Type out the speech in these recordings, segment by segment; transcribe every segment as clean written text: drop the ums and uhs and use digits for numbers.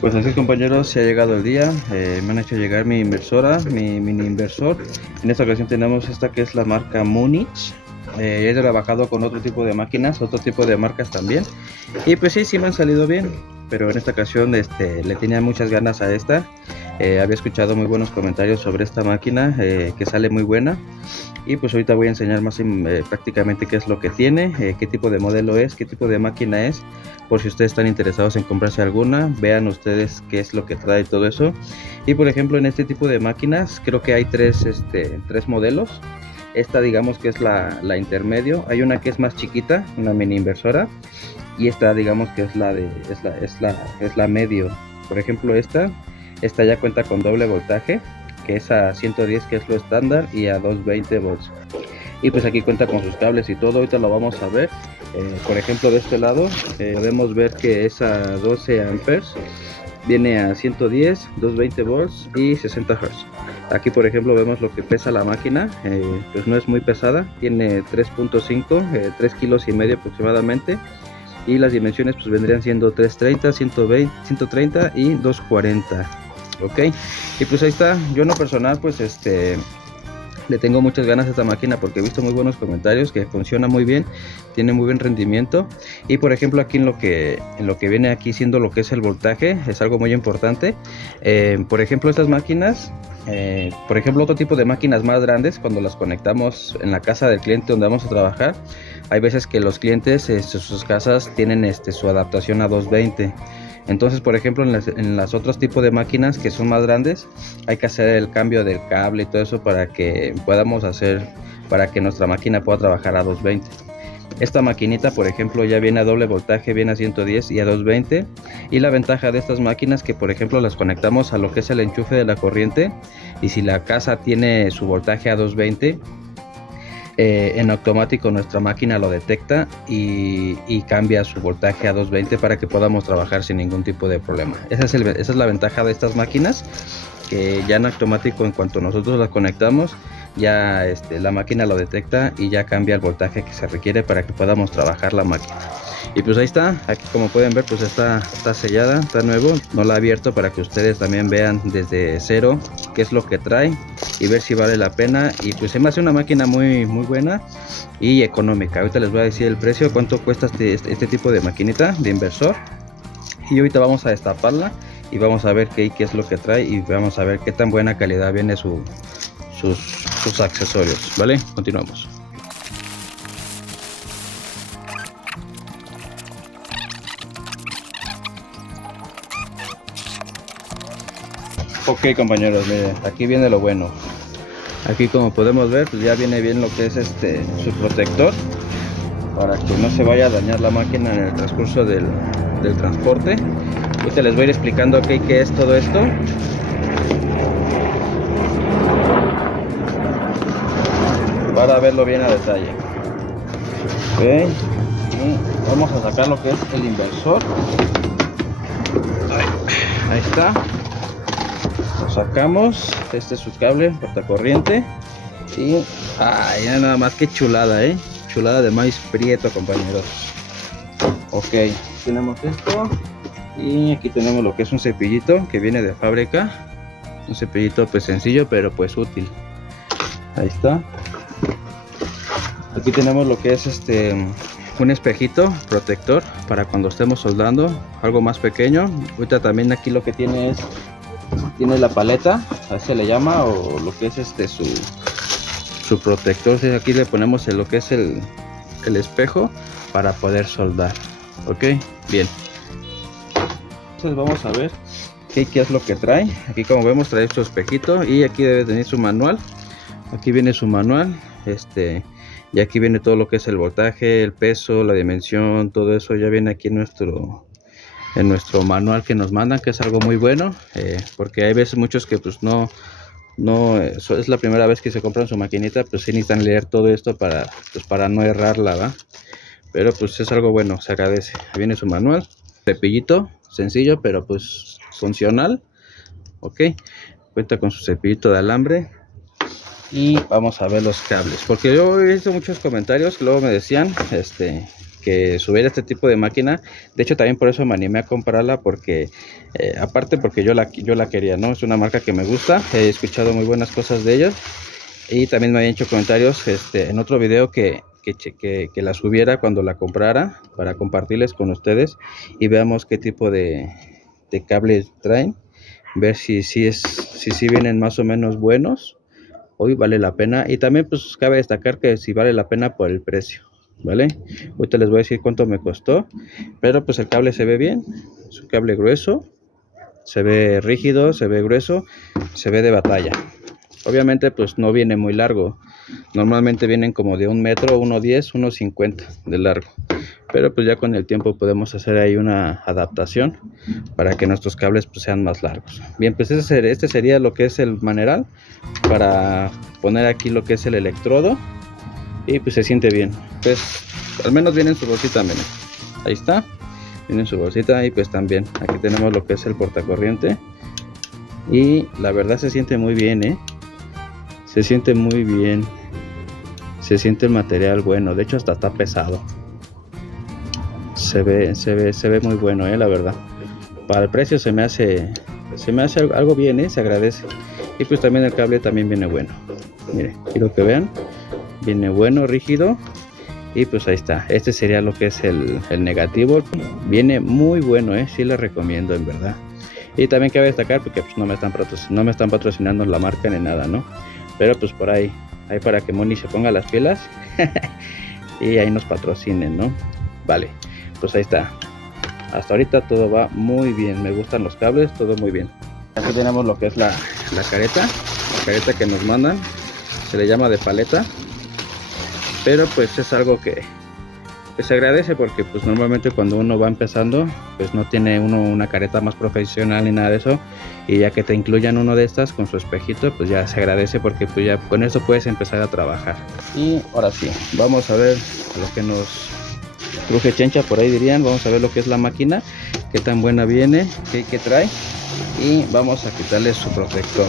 Pues así, compañeros, se ha llegado el día. Me han hecho llegar mi inversora, mi mini inversor. En esta ocasión tenemos esta que es la marca Múnich. He trabajado con otro tipo de máquinas, otro tipo de marcas también, y pues sí me han salido bien, pero en esta ocasión le tenía muchas ganas a esta. Había escuchado muy buenos comentarios sobre esta máquina, que sale muy buena. Y pues ahorita voy a enseñar más prácticamente qué es lo que tiene, qué tipo de modelo es, qué tipo de máquina es, por si ustedes están interesados en comprarse alguna, vean ustedes qué es lo que trae todo eso. Y por ejemplo, en este tipo de máquinas creo que hay tres modelos. Esta digamos que es la intermedio, hay una que es más chiquita, una mini inversora, y esta digamos que es la medio. Por ejemplo, esta ya cuenta con doble voltaje, que es a 110, que es lo estándar, y a 220 volts. Y pues aquí cuenta con sus cables y todo, ahorita lo vamos a ver. Por ejemplo, de este lado podemos ver que es a 12 amperes, viene a 110, 220 volts y 60 Hz. Aquí por ejemplo vemos lo que pesa la máquina, pues no es muy pesada, tiene 3.5, 3 kilos y medio aproximadamente, y las dimensiones pues vendrían siendo 330, 120, 130 y 240. Ok, y pues ahí está. Yo en lo personal pues le tengo muchas ganas a esta máquina porque he visto muy buenos comentarios que funciona muy bien, tiene muy buen rendimiento. Y por ejemplo aquí en lo que viene aquí siendo lo que es el voltaje, es algo muy importante. Por ejemplo estas máquinas, por ejemplo otro tipo de máquinas más grandes, cuando las conectamos en la casa del cliente donde vamos a trabajar, hay veces que los clientes sus casas tienen su adaptación a 220. Entonces, por ejemplo, en las otros tipos de máquinas que son más grandes, hay que hacer el cambio del cable y todo eso para que para que nuestra máquina pueda trabajar a 220. Esta maquinita, por ejemplo, ya viene a doble voltaje, viene a 110 y a 220. Y la ventaja de estas máquinas que, por ejemplo, las conectamos a lo que es el enchufe de la corriente, y si la casa tiene su voltaje a 220, en automático nuestra máquina lo detecta y cambia su voltaje a 220 para que podamos trabajar sin ningún tipo de problema. Esa es la ventaja de estas máquinas, que ya en automático, en cuanto nosotros las conectamos, ya la máquina lo detecta y ya cambia el voltaje que se requiere para que podamos trabajar la máquina. Y pues ahí está, aquí como pueden ver pues está sellada, está nuevo, no la he abierto para que ustedes también vean desde cero qué es lo que trae y ver si vale la pena. Y pues se me hace una máquina muy buena y económica. Ahorita les voy a decir el precio, cuánto cuesta este tipo de maquinita de inversor, y ahorita vamos a destaparla y vamos a ver qué es lo que trae, y vamos a ver qué tan buena calidad viene sus accesorios. Vale, continuamos. Ok, compañeros, miren, aquí viene lo bueno. Aquí como podemos ver pues ya viene bien lo que es su protector, para que no se vaya a dañar la máquina en el transcurso del transporte. Ahorita les voy a ir explicando qué es todo esto. Para verlo bien a detalle. Ok, y vamos a sacar lo que es el inversor. Ahí está. Lo sacamos. Este es su cable portacorriente. Y ya nada más, que chulada, chulada de maíz prieto, compañeros. Ok, tenemos esto. Y aquí tenemos lo que es un cepillito que viene de fábrica. Un cepillito pues sencillo pero pues útil. Ahí está. Aquí tenemos lo que es un espejito protector para cuando estemos soldando, algo más pequeño. Ahorita también aquí lo que tiene tiene la paleta, así se le llama, o lo que es su protector. Entonces aquí le ponemos lo que es el espejo para poder soldar. Ok, bien. Entonces vamos a ver qué es lo que trae. Aquí como vemos trae su espejito, y aquí debe tener su manual. Aquí viene su manual, y aquí viene todo lo que es el voltaje, el peso, la dimensión, todo eso ya viene aquí en nuestro manual que nos mandan, que es algo muy bueno, porque hay veces muchos que pues no es la primera vez que se compran su maquinita, pues sí necesitan leer todo esto para no errarla, ¿va? Pero pues es algo bueno, se agradece. Ahí viene su manual, cepillito sencillo pero pues funcional. Ok, cuenta con su cepillito de alambre. Y vamos a ver los cables, porque yo he visto muchos comentarios que luego me decían que subiera este tipo de máquina. De hecho también por eso me animé a comprarla, porque aparte porque yo la quería, ¿no? Es una marca que me gusta, he escuchado muy buenas cosas de ellos, y también me habían hecho comentarios en otro video que la subiera cuando la comprara, para compartirles con ustedes y veamos qué tipo de cables traen, ver si vienen más o menos buenos. Hoy vale la pena, y también pues cabe destacar que si vale la pena por el precio, ¿vale? Ahorita les voy a decir cuánto me costó, pero pues el cable se ve bien, es un cable grueso, se ve rígido, se ve grueso, se ve de batalla. Obviamente pues no viene muy largo, normalmente vienen como de 1 metro, 1,10, 1,50 de largo, pero pues ya con el tiempo podemos hacer ahí una adaptación para que nuestros cables pues sean más largos. Bien, pues este sería lo que es el maneral para poner aquí lo que es el electrodo, y pues se siente bien. Pues al menos viene en su bolsita, miren, ahí está, viene en su bolsita. Y pues también aquí tenemos lo que es el portacorriente, y la verdad se siente muy bien, se siente muy bien, se siente el material bueno, de hecho hasta está pesado, se ve muy bueno, la verdad. Para el precio se me hace algo bien, se agradece. Y pues también el cable también viene bueno, miren, quiero que vean, viene bueno, rígido. Y pues ahí está, este sería lo que es el negativo, viene muy bueno, sí les recomiendo en verdad. Y también cabe destacar porque pues no me están patrocinando la marca ni nada, ¿no? Pero pues por ahí para que Moni se ponga las pilas y ahí nos patrocinen, ¿no? Vale, pues ahí está. Hasta ahorita todo va muy bien, me gustan los cables, todo muy bien. Aquí tenemos lo que es la careta que nos mandan, se le llama de paleta, pero pues es algo que se agradece, porque pues normalmente cuando uno va empezando pues no tiene uno una careta más profesional ni nada de eso, y ya que te incluyan uno de estas con su espejito pues ya se agradece, porque pues ya con eso puedes empezar a trabajar. Y ahora sí, vamos a ver lo que nos cruje chencha, por ahí dirían. Vamos a ver lo que es la máquina, qué tan buena viene, qué trae, y vamos a quitarle su protector.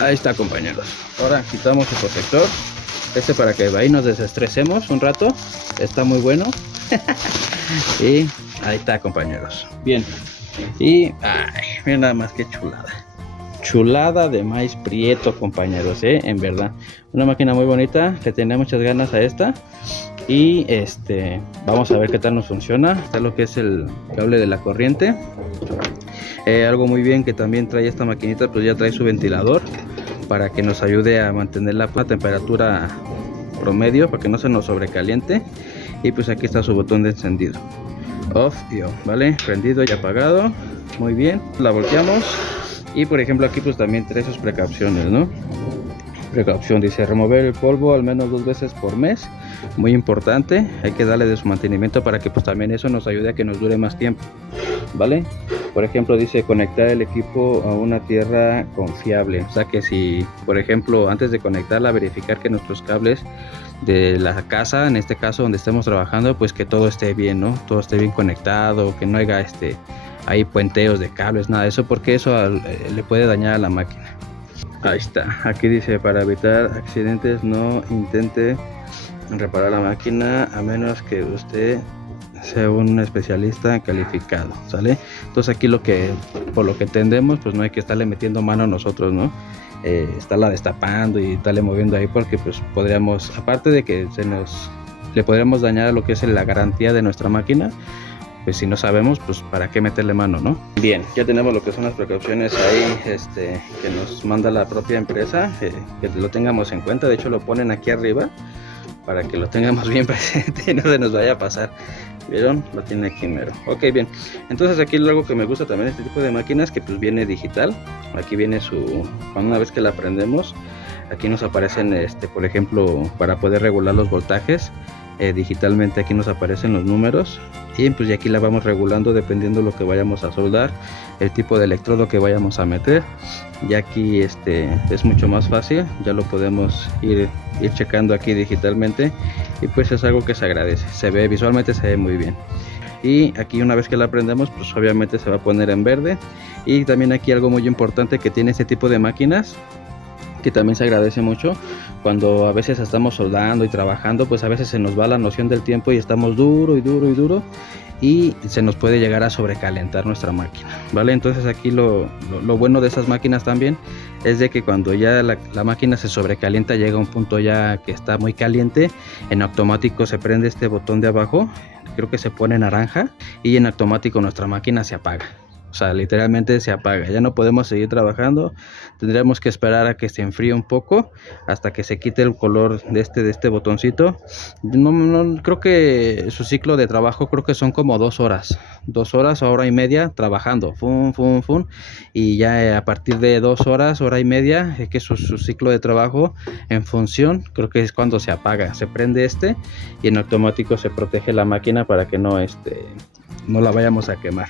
Ahí está, compañeros, ahora quitamos su protector, para que ahí nos desestresemos un rato, está muy bueno. Y ahí está, compañeros, bien. Y miren nada más que chulada de maíz prieto, compañeros, en verdad, una máquina muy bonita, que tenía muchas ganas a esta. Y vamos a ver qué tal nos funciona. Está lo que es el cable de la corriente, algo muy bien que también trae esta maquinita, pues ya trae su ventilador para que nos ayude a mantener la temperatura promedio, para que no se nos sobrecaliente. Y pues aquí está su botón de encendido, off y on, vale, prendido y apagado, muy bien. La volteamos, y por ejemplo aquí pues también trae sus precauciones, ¿no? Precaución, dice remover el polvo al menos 2 veces por mes, muy importante, hay que darle de su mantenimiento para que pues también eso nos ayude a que nos dure más tiempo, ¿vale? Por ejemplo dice conectar el equipo a una tierra confiable, o sea que si por ejemplo antes de conectarla verificar que nuestros cables de la casa, en este caso donde estemos trabajando, pues que todo esté bien, ¿no? Todo esté bien conectado, que no haya hay puenteos de cables, nada de eso, porque eso le puede dañar a la máquina. Ahí está, aquí dice para evitar accidentes no intente reparar la máquina a menos que usted sea un especialista calificado, ¿sale? Entonces aquí por lo que entendemos, pues no hay que estarle metiendo mano nosotros, ¿no? Estarla destapando y estarle moviendo ahí, porque pues podríamos, aparte de que le podríamos dañar a lo que es la garantía de nuestra máquina, pues si no sabemos, pues para qué meterle mano, ¿no? Bien, ya tenemos lo que son las precauciones ahí, que nos manda la propia empresa, que lo tengamos en cuenta. De hecho lo ponen aquí arriba para que lo tengamos bien presente y no se nos vaya a pasar. ¿Vieron? Lo tiene aquí mero. Ok, bien. Entonces aquí algo que me gusta también de este tipo de máquinas, que pues viene digital. Aquí viene una vez que la prendemos, aquí nos aparecen, por ejemplo, para poder regular los voltajes, digitalmente aquí nos aparecen los números, y pues aquí la vamos regulando dependiendo de lo que vayamos a soldar, el tipo de electrodo que vayamos a meter. Y aquí es mucho más fácil, ya lo podemos ir checando aquí digitalmente, y pues es algo que se agradece, visualmente se ve muy bien. Y aquí una vez que la prendemos, pues obviamente se va a poner en verde. Y también aquí algo muy importante que tiene este tipo de máquinas, que también se agradece mucho cuando a veces estamos soldando y trabajando, pues a veces se nos va la noción del tiempo y estamos duro y duro y duro y se nos puede llegar a sobrecalentar nuestra máquina, ¿vale? Entonces aquí lo bueno de esas máquinas también es de que cuando ya la máquina se sobrecalienta, llega a un punto ya que está muy caliente, en automático se prende este botón de abajo, creo que se pone naranja, y en automático nuestra máquina se apaga. O sea, literalmente se apaga, ya no podemos seguir trabajando, tendríamos que esperar a que se enfríe un poco hasta que se quite el color de este botoncito. No, creo que su ciclo de trabajo creo que son como 2 horas o hora y media trabajando, y ya a partir de 2 horas, hora y media, es que su ciclo de trabajo en función, creo que es cuando se apaga, se prende y en automático se protege la máquina para que no la vayamos a quemar.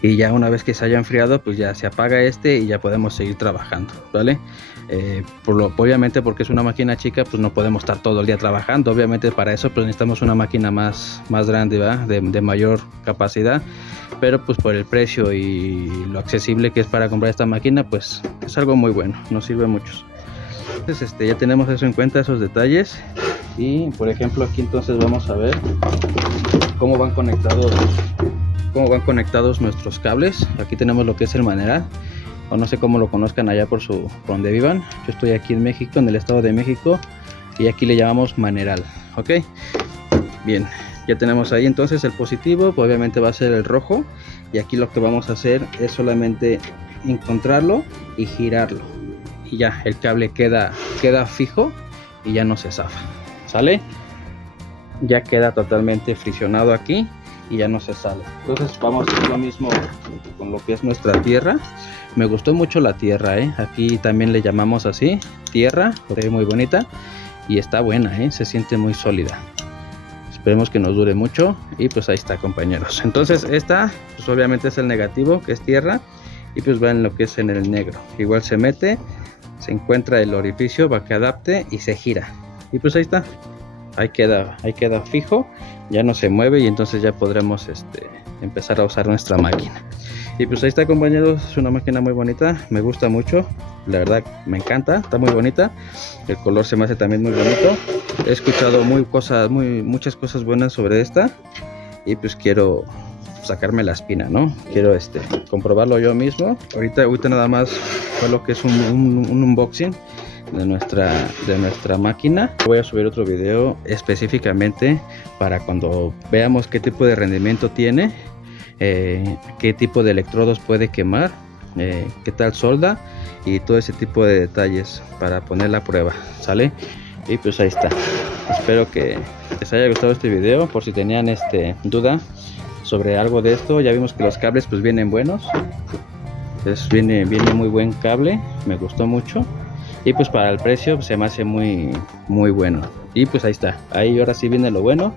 Y ya una vez que se haya enfriado, pues ya se apaga y ya podemos seguir trabajando, ¿vale? Obviamente porque es una máquina chica, pues no podemos estar todo el día trabajando. Obviamente para eso pues necesitamos una máquina más grande, ¿verdad? De mayor capacidad, pero pues por el precio y lo accesible que es para comprar esta máquina, pues es algo muy bueno, nos sirve mucho. Entonces ya tenemos eso en cuenta, esos detalles. Y por ejemplo aquí entonces vamos a ver cómo van conectados nuestros cables. Aquí tenemos lo que es el maneral, o no sé cómo lo conozcan allá por donde vivan. Yo estoy aquí en México, en el Estado de México, y aquí le llamamos maneral, ok. Bien, ya tenemos ahí entonces el positivo, pues obviamente va a ser el rojo, y aquí lo que vamos a hacer es solamente encontrarlo y girarlo, y ya el cable queda fijo y ya no se zafa, ¿sale? Ya queda totalmente friccionado aquí y ya no se sale. Entonces vamos a hacer lo mismo con lo que es nuestra tierra. Me gustó mucho la tierra, aquí también le llamamos así, tierra, porque es muy bonita y está buena, se siente muy sólida. Esperemos que nos dure mucho. Y pues ahí está, compañeros. Entonces esta pues obviamente es el negativo, que es tierra, y pues va en lo que es en el negro. Igual se mete, se encuentra el orificio para que adapte y se gira, y pues ahí está. Ahí queda fijo, ya no se mueve, y entonces ya podremos empezar a usar nuestra máquina. Y pues ahí está, compañeros, es una máquina muy bonita, me gusta mucho, la verdad me encanta, está muy bonita, el color se me hace también muy bonito. He escuchado muchas cosas buenas sobre esta, y pues quiero sacarme la espina, ¿no? Quiero comprobarlo yo mismo. Ahorita nada más fue lo que es un unboxing de nuestra máquina. Voy a subir otro video específicamente para cuando veamos qué tipo de rendimiento tiene, qué tipo de electrodos puede quemar, qué tal solda y todo ese tipo de detalles para poner la prueba, ¿sale? Y pues ahí está. Espero que les haya gustado este video. Por si tenían duda sobre algo de esto, ya vimos que los cables pues vienen buenos. Entonces viene muy buen cable, me gustó mucho. Y pues para el precio pues, se me hace muy bueno. Y pues ahí está, ahí ahora sí viene lo bueno.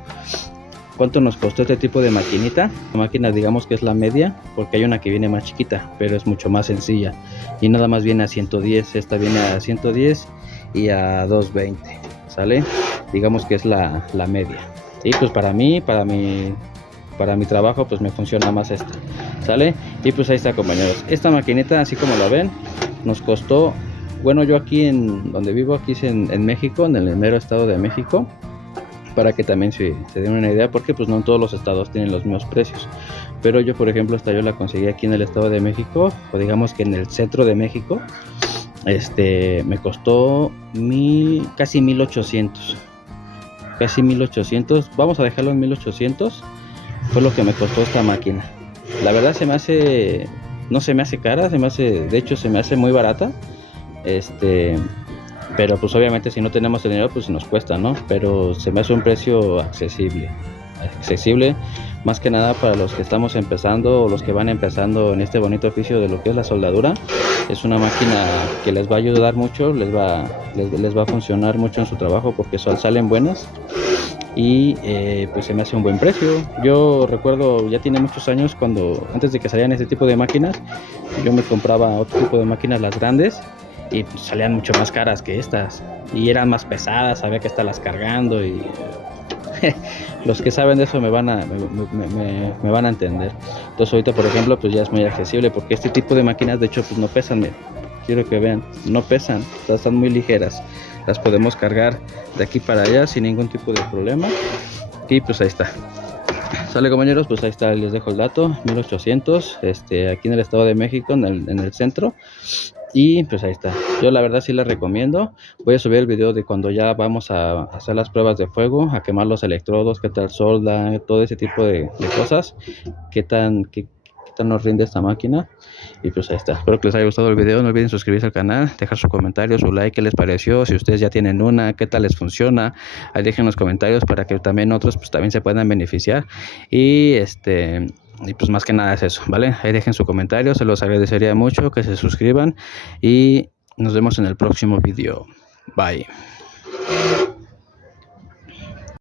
¿Cuánto nos costó este tipo de maquinita? La máquina digamos que es la media, porque hay una que viene más chiquita, pero es mucho más sencilla. Y nada más viene a 110, esta viene a 110 y a 220, ¿sale? Digamos que es la media. Y pues para mi trabajo pues me funciona más esta, ¿sale? Y pues ahí está, compañeros. Esta maquinita, así como la ven, nos costó... Bueno, yo aquí en donde vivo, aquí es en México, en el mero Estado de México, para que también se den una idea, porque pues no en todos los estados tienen los mismos precios. Pero yo, por ejemplo, yo la conseguí aquí en el Estado de México, o digamos que en el centro de México. Me costó casi 1800. Casi 1800, vamos a dejarlo en 1800. Fue lo que me costó esta máquina. La verdad no se me hace cara, de hecho se me hace muy barata. Pero pues obviamente si no tenemos el dinero pues nos cuesta, ¿no? Pero se me hace un precio accesible, más que nada para los que estamos empezando o los que van empezando en este bonito oficio de lo que es la soldadura. Es una máquina que les va a ayudar mucho, les va a funcionar mucho en su trabajo, porque salen buenas. Y pues se me hace un buen precio. Yo recuerdo, ya tiene muchos años, antes de que salieran este tipo de máquinas, yo me compraba otro tipo de máquinas, las grandes, y pues salían mucho más caras que estas y eran más pesadas, había que estarlas cargando, y los que saben de eso me van a entender. Entonces ahorita, por ejemplo, pues ya es muy accesible, porque este tipo de máquinas de hecho pues no pesan, quiero que vean, no pesan, o sea, están muy ligeras, las podemos cargar de aquí para allá sin ningún tipo de problema. Y pues ahí está. Sale, compañeros, pues ahí está, les dejo el dato, 1800, aquí en el Estado de México, en el centro. Y pues ahí está, yo la verdad sí les recomiendo. Voy a subir el video de cuando ya vamos a hacer las pruebas de fuego, a quemar los electrodos, qué tal solda, todo ese tipo de cosas, qué tan nos rinde esta máquina. Y pues ahí está, espero que les haya gustado el video. No olviden suscribirse al canal, dejar su comentario, su like, qué les pareció, si ustedes ya tienen una, qué tal les funciona. Ahí dejen los comentarios para que también otros pues también se puedan beneficiar. Y pues más que nada es eso, ¿vale? Ahí dejen su comentario, se los agradecería mucho que se suscriban y nos vemos en el próximo video. Bye.